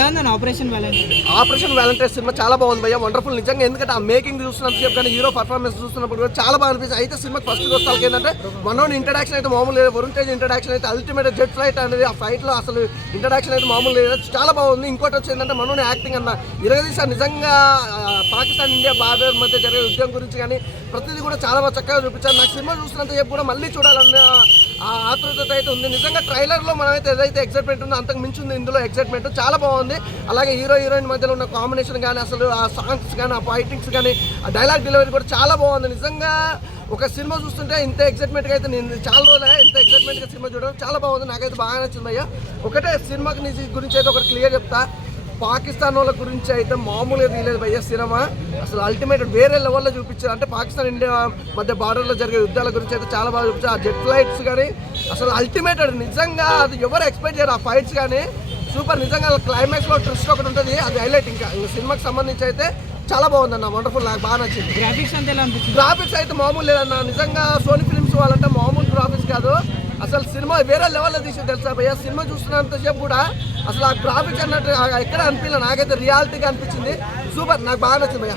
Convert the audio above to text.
ఎలా ఉందని operation Valentine cinema చాలా బాగుంది భయ్య, వండర్ఫుల్ నిజంగా. ఎందుకంటే ఆ మేకింగ్ చూస్తున్నప్పుడు కానీ హీరో పర్ఫార్మెన్స్ చూస్తున్నప్పుడు కూడా చాలా బాగా అనిపిస్తుంది. అయితే సినిమా ఫస్ట్ వస్తాలకి ఏంటంటే మనోని ఇంట్రడక్షన్ అయితే మామూలు లేదు, వరుణ్ తేజ్ ఇంట్రడక్షన్ అయితే అల్టిమేట్. జెట్ ఫ్లైట్ అనేది ఆ ఫ్లైట్ లో అసలు ఇంట్రడక్షన్ అయితే మామూలు లేదు, చాలా బాగుంది. ఇంకోటి వచ్చి ఏంటంటే మనోని యాక్టింగ్ అన్న ఇరగదీశారు నిజంగా. పాకిస్తాన్ ఇండియా బార్డర్ మధ్య జరిగే యుద్ధం గురించి కానీ ప్రతిదీ కూడా చాలా బాగా చక్కగా చూపించారు. నాకు సినిమా చూసినంత సేపు కూడా మళ్ళీ చూడాలన్న ఆతృత అయితే ఉంది నిజంగా. ట్రైలర్లో మనమైతే ఏదైతే ఎక్సైట్మెంట్ ఉందో అంతకు మించి ఉంది ఇందులో ఎక్సైట్మెంట్, చాలా బాగుంది. అలాగే హీరో హీరోయిన్ మధ్యలో ఉన్న కాంబినేషన్ కానీ అసలు ఆ సాంగ్స్ కానీ ఆ ఫైటింగ్స్ కానీ ఆ డైలాగ్ డెలివరీ కూడా చాలా బాగుంది నిజంగా. ఒక సినిమా చూస్తుంటే ఇంత ఎక్సైట్మెంట్గా అయితే నేను చాలా రోజులే ఇంత ఎక్సైట్మెంట్గా సినిమా చూడడం చాలా బాగుంది, నాకైతే బాగా నచ్చింది అయ్యా. ఒకటే సినిమాకి గురించి అయితే ఒకటి క్లియర్ చెప్తా, పాకిస్తాన్ వాళ్ళ గురించి అయితే మామూలుగా తీయలేదు భయ్య సినిమా, అసలు అల్టిమేట్ వేరే లెవెల్లో చూపించారు. అంటే పాకిస్తాన్ ఇండియా మధ్య బార్డర్లో జరిగే యుద్ధాల గురించి అయితే చాలా బాగా చూపించారు. ఆ జెట్ ఫ్లైట్స్ కానీ అసలు అల్టిమేట్ నిజంగా, అది ఎవరు ఎక్స్పెక్ట్ చేయరు. ఆ ఫైట్స్ కానీ సూపర్ నిజంగా. క్లైమాక్స్లో ట్విస్ట్ ఒకటి ఉంటుంది, అది హైలైట్. ఇంకా సినిమాకి సంబంధించి అయితే చాలా బాగుందన్న, వండర్ఫుల్, నాకు బాగా నచ్చింది. గ్రాఫిక్స్ అయితే మామూలు లేదన్న నిజంగా. సోనీ ఫిల్మ్స్ వాళ్ళంటే మామూలు గ్రాఫిక్స్ కాదు, అసలు సినిమా వేరే లెవెల్లో తీసి తెలుసా భయ్య. సినిమా చూస్తున్నంతసేపు కూడా అసలు ఆ గ్రాఫిక్స్ అన్నట్టు ఎక్కడ అనిపించలేదు, నాకైతే రియాలిటీగా అనిపించింది. సూపర్, నాకు బాగా నచ్చింది భయ్య.